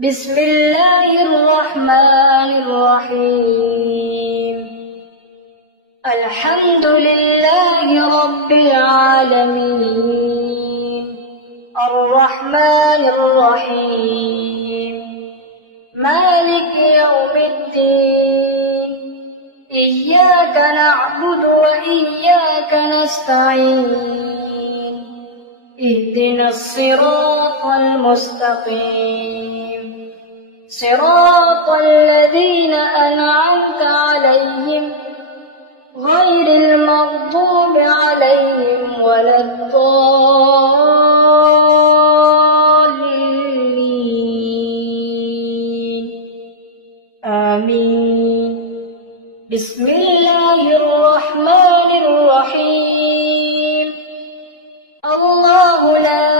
بسم الله الرحمن الرحيم. الحمد لله رب العالمين، الرحمن الرحيم، مالك يوم الدين، إياك نعبد وإياك نستعين، اهدنا الصراط المستقيم، صراط الذين أنعمت عليهم غير المغضوب عليهم ولا الضالين، آمين. بسم الله الرحمن الرحيم. الله لا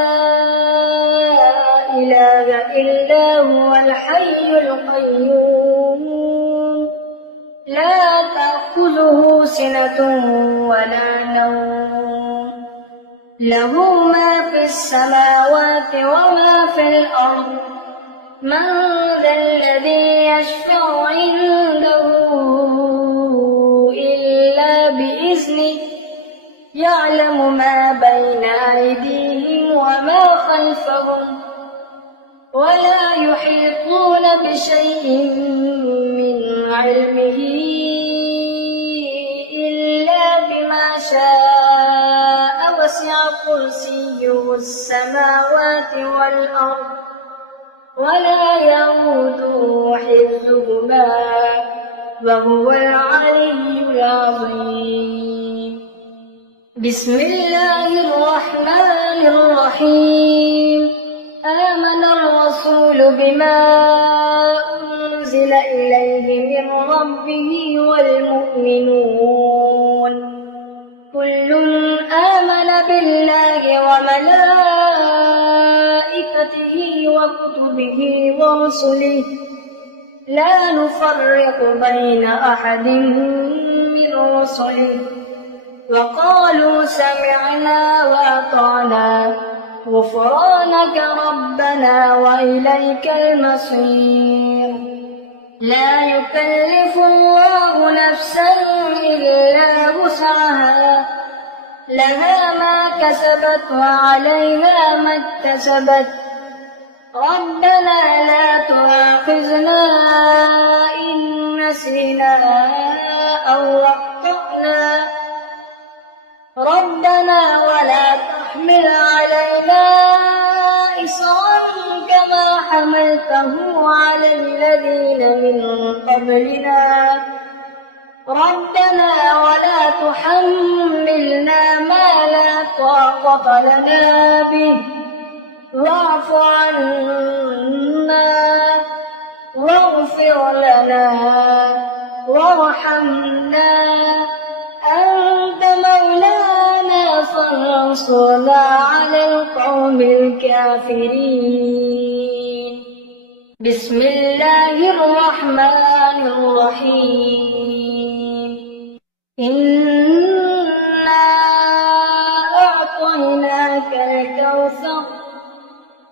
إله إلا هو الحي القيوم، لا تأخذه سنة ولا نوم، له ما في السماوات وما في الأرض. من ذا الذي يشفع عنده إلا بإذنه، يعلم ما بين أيديهم وما خلفهم، ولا يحيطون بشيء من علمه إلا بما شاء، وسع كرسيه السماوات والأرض، ولا يئوده حفظهما وهو العلي العظيم. بسم الله الرحمن الرحيم. آمن الرسول بما أنزل إليه من ربه والمؤمنون، كل آمن بالله وملائكته وكتبه ورسله، لا نفرق بين أحد من رسله، وقالوا سمعنا وأطعنا غفرانك ربنا وإليك المصير. لا يكلف الله نفسا إلا وسعها، لها ما كسبت وعليها ما اكتسبت. ربنا لا تؤاخذنا إن نسينا أو أخطأنا، ربنا ولا تحمل علينا إصرا كما حملته على الذين من قبلنا، ربنا ولا تحملنا ما لا طاقة لنا به، واعف عنا واغفر لنا وارحمنا، أنت مولانا فانصرنا على القوم الكافرين. بسم الله الرحمن الرحيم. إنا أعطيناك الكوثر،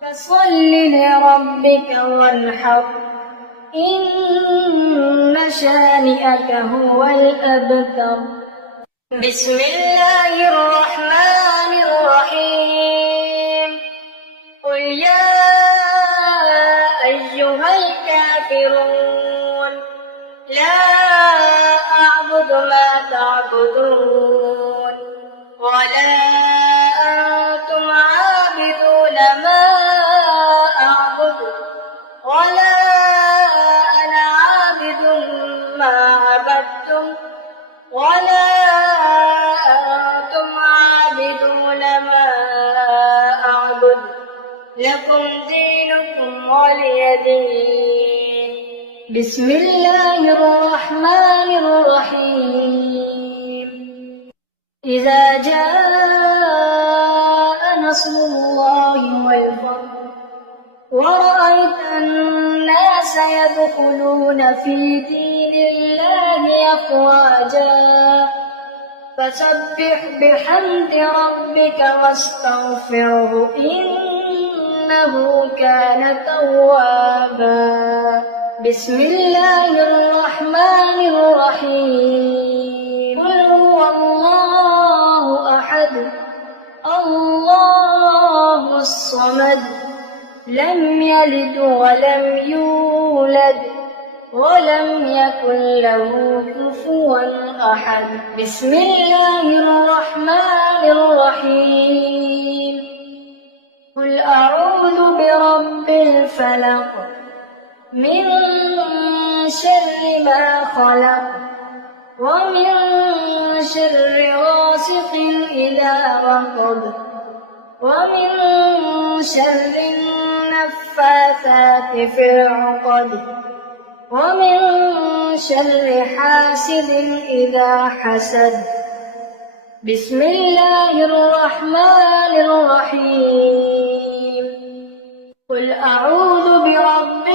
فصل لربك وانحر، إن شانئك هو الأبتر. بسم الله الرحمن الرحيم. قل يا أيها الكافرون، لا أعبد ما تعبدون، ولا أنتم عابدون ما أعبد، ولا أنا عابد ما عبدتم، ولا أنتم عابدون ما أعبد، لكم دينكم ولي دين. بسم الله الرحمن الرحيم. إذا جاء نصر الله والفتح، ورأيت الناس يدخلون في دين الله أفواجا، فسبح بحمد ربك واستغفره، إنه إنه كان توابا. بسم الله الرحمن الرحيم. قل هو الله أحد الله الصمد لم يلد ولم يولد ولم يكن له كفوا أحد. بسم الله الرحمن الرحيم. قل أعوذ برب الفلق من شر ما خلق ومن شر غاسق إذا وقب ومن شر النفاثات في العقد ومن شر حاسد إذا حسد. بسم الله الرحمن الرحيم. قل أعوذ برب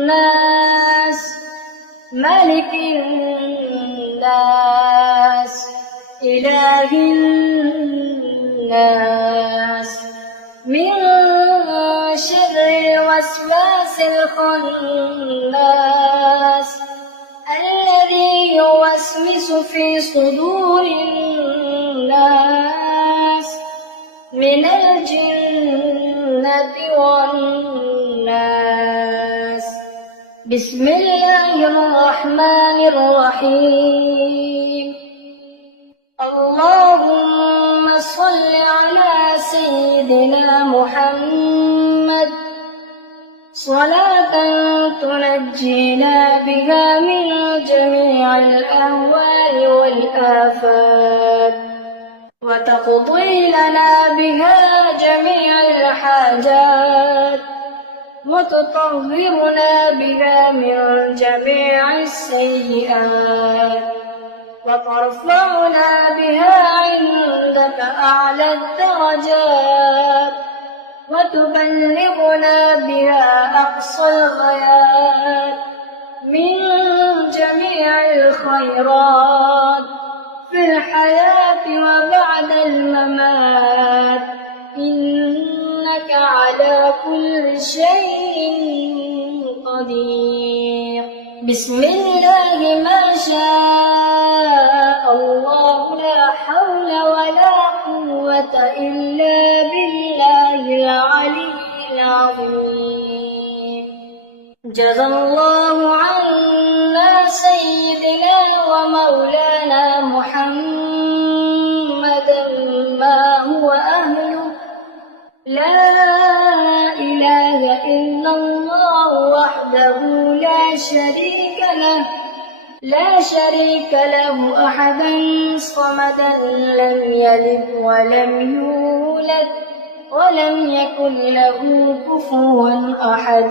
الناس ملك الناس إله الناس من شر الوسواس الخناس الذي يوسوس في صدور الناس من الجنة والناس. بسم الله الرحمن الرحيم. اللهم صل على سيدنا محمد صلاة تنجينا بها من جميع الأهوال والآفات وتقضي لنا بها جميع الحاجات وتطهرنا بها من جميع السيئات وترفعنا بها عندك أعلى الدرجات وتبلغنا بها أقصى الغايات من جميع الخيرات في الحياة وبعد الممات إنك على كل شيء قدير. بسم الله ما شاء الله لا حول ولا قوة إلا بالله العلي العظيم. جزى الله عنا سيدنا ومولانا محمدا ما هو أهله. لا إله إلا الله وحده لا شريك له أحدا صمدا لم يلد ولم يولد ولم يكن له كفوا أحد.